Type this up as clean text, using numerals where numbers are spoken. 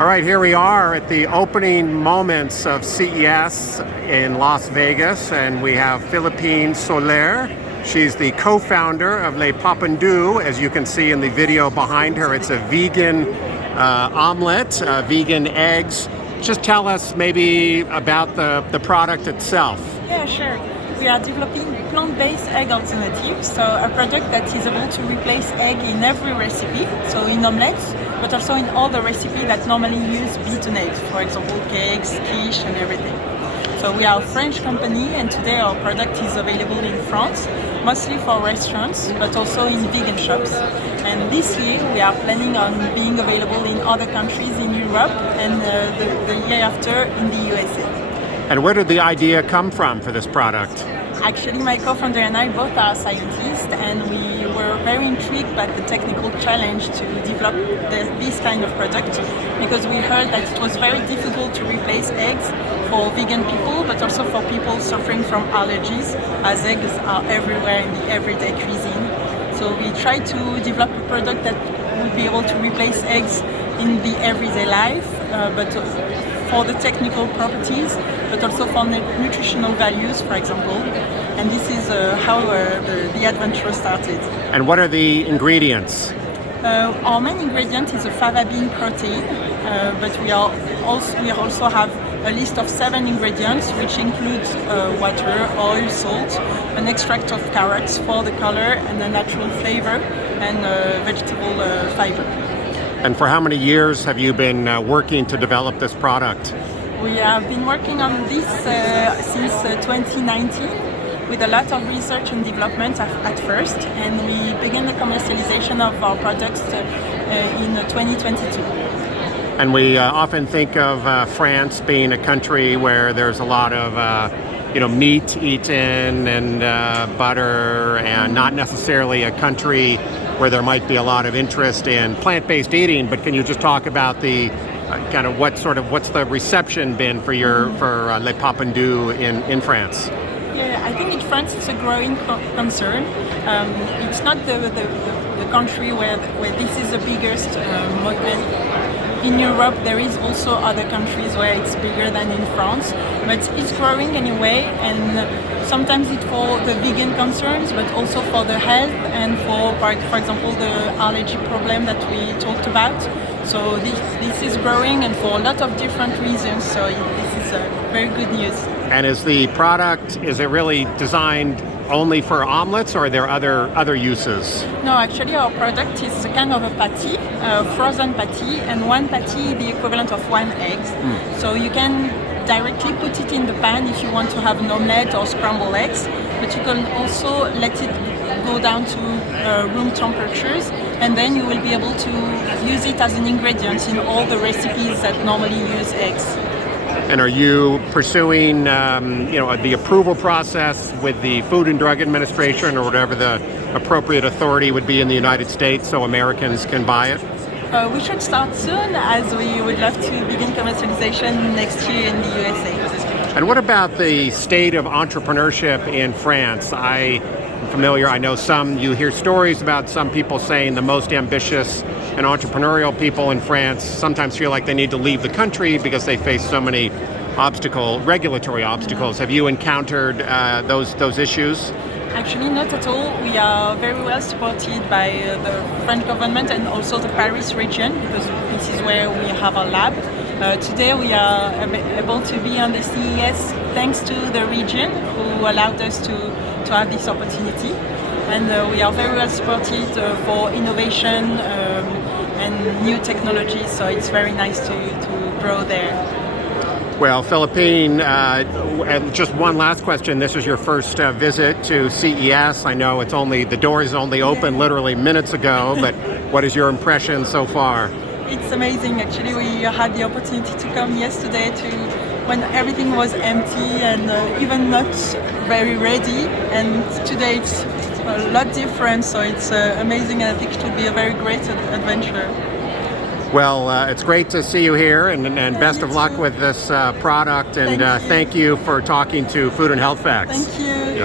All right, here we are at the opening moments of CES in Las Vegas, and we have Philippine Souleres. She's the co-founder of Papondu. As you can see in the video behind her, it's a vegan omelet, vegan eggs. Just tell us maybe about the product itself. Yeah, sure. We are developing plant-based egg alternatives, so a product that is able to replace egg in every recipe, so in omelets, but also in all the recipes that normally use beaten eggs, for example, cakes, quiche, and everything. So we are a French company, and today our product is available in France, mostly for restaurants, but also in vegan shops. And this year we are planning on being available in other countries in Europe, and the year after in the USA. And where did the idea come from for this product? Actually, my co-founder and I both are scientists, and we were very intrigued by the technical challenge to develop this kind of product, because we heard that it was very difficult to replace eggs for vegan people, but also for people suffering from allergies, as eggs are everywhere in the everyday cuisine. So we tried to develop a product that would be able to replace eggs in the everyday life, but for the technical properties, but also for nutritional values, for example. And this is how the adventure started. And what are the ingredients? Our main ingredient is a fava bean protein, but we also have a list of 7 ingredients, which includes water, oil, salt, an extract of carrots for the color and a natural flavor, and vegetable fiber. And for how many years have you been working to develop this product? We have been working on this since 2019 with a lot of research and development at first, and we began the commercialization of our products in 2022. And we often think of France being a country where there's a lot of meat eaten and butter, and not necessarily a country where there might be a lot of interest in plant-based eating. But can you just talk about the what's the reception been for Les Papondu in France? Yeah, I think in France it's a growing concern. It's not the country where this is the biggest movement. In Europe, there is also other countries where it's bigger than in France, but it's growing anyway, and sometimes it's for the vegan concerns, but also for the health and for example, the allergy problem that we talked about. So this is growing, and for a lot of different reasons, so this is very good news. And is it really designed only for omelets, or are there other uses? No, actually our product is a kind of a patty, a frozen patty, and one patty the equivalent of 1 egg. So you can directly put it in the pan if you want to have an omelette or scrambled eggs, but you can also let it go down to room temperatures, and then you will be able to use it as an ingredient in all the recipes that normally use eggs. And are you pursuing, the approval process with the Food and Drug Administration, or whatever the appropriate authority would be in the United States, so Americans can buy it? We should start soon, as we would love to begin commercialization next year in the USA. And what about the state of entrepreneurship in France? I'm familiar, I know you hear stories about some people saying the most ambitious and entrepreneurial people in France sometimes feel like they need to leave the country because they face so many regulatory obstacles. Have you encountered those issues? Actually, not at all. We are very well supported by the French government and also the Paris region, because this is where we have our lab. Today we are able to be on the CES thanks to the region, who allowed us to have this opportunity. And we are very well supported for innovation and new technologies, so it's very nice to grow there. Well, Philippine, just one last question. This is your first visit to CES. I know the door is only open literally minutes ago, but what is your impression so far? It's amazing, actually. We had the opportunity to come yesterday when everything was empty and even not very ready, and today it's a lot different, so it's amazing, and I think it will be a very great adventure. Well, it's great to see you here, and best of luck with this product, and thank you for talking to Food and Health Facts. Thank you.